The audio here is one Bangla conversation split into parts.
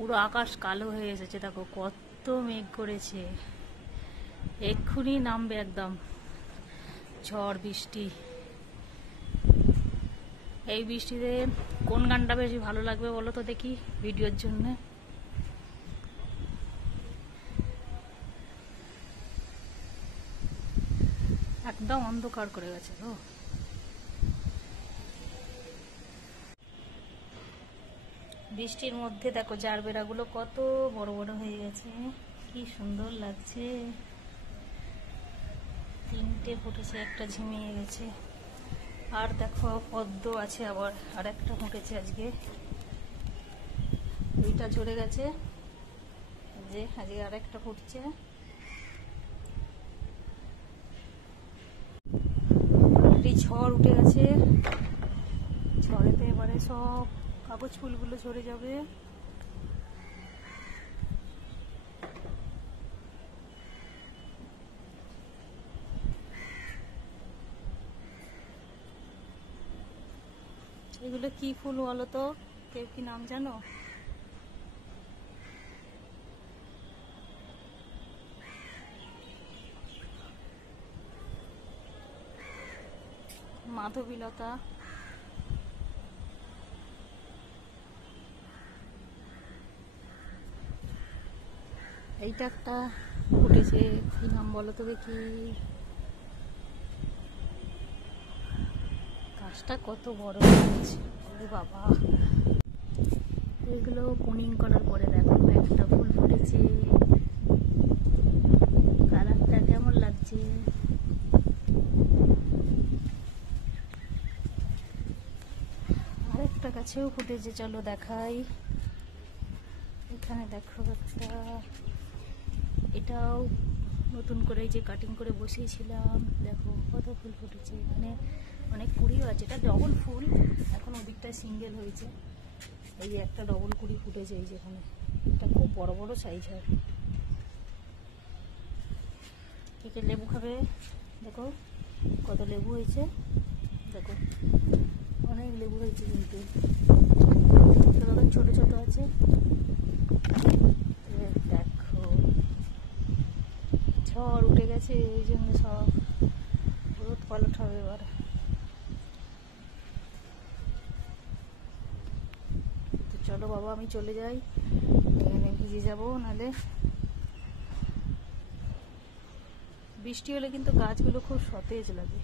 পুরো আকাশ কালো হয়ে এসেছে, দেখো কত মেঘ করেছে। এক্ষুনি নামবে একদম ঝড় বৃষ্টি। এই বৃষ্টিতে কোন গানটা বেশি ভালো লাগবে বলো তো দেখি ভিডিওর জন্য? একদম অন্ধকার করে গেছে গো। বৃষ্টির মধ্যে দেখো জারবেরাগুলো কত বড় বড় হয়ে গেছে, কি সুন্দর লাগছে। তিনটে ফুটেছে, একটা ঝিমিয়ে গেছে। আর দেখো পদ্ম আছে, আবার আর একটা ফুটেছে আজকে। দুইটা ঝরে গেছে, যে আজকে আর একটা ফুটছে। ঝড় উঠে গেছে, ঝড়েতে এবারে সব কাগজ ফুলগুলো ঝরে যাবে। এগুলো কি ফুল বলো তো, কেউ কি নাম জানো? মাধবীলতা। এইটা একটা ফুটেছে, কি নাম বলো তো দেখি? গাছটা কত বড় হয়েছে বাবা। এগুলো পুনিং করার পরে দেখো একটা ফুল ফুটেছে, কালারটা কেমন লাগছে। আরেকটা গাছেও ফুটেছে, চলো দেখাই। এখানে দেখো একটা, এটাও নতুন করে যে কাটিং করে বসিয়েছিলাম, দেখো কত ফুল ফুটেছে। এখানে অনেক কুড়িও আছে, এটা ডবল ফুল, এখন ওদিকটায় সিঙ্গেল হয়েছে। এই যে একটা ডবল কুড়ি ফুটেছে এই যেখানে, এটা খুব বড় বড় সাইজ হয়। একে লেবু খাবে, দেখো কত লেবু হয়েছে, দেখো অনেক লেবু হয়েছে কিন্তু ছোট ছোট আছে। দেখো ঝড় উঠে গেছে, এই জন্য সব রোদ পালট হবে এবার। তো চলো বাবা আমি চলে যাই, এখানে ভিজে যাবো নাহলে। বৃষ্টি হলে কিন্তু গাছগুলো খুব সতেজ লাগে।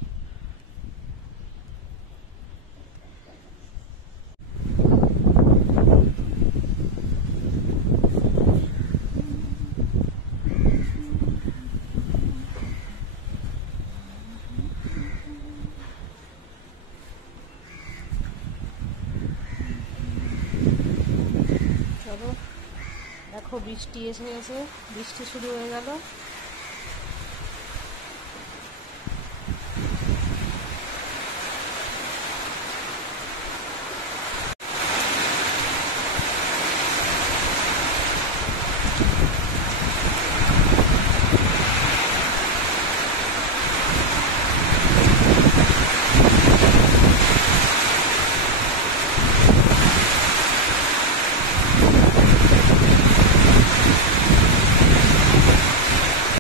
চলো দেখো বৃষ্টি এসে গেছে, বৃষ্টি শুরু হয়ে গেল।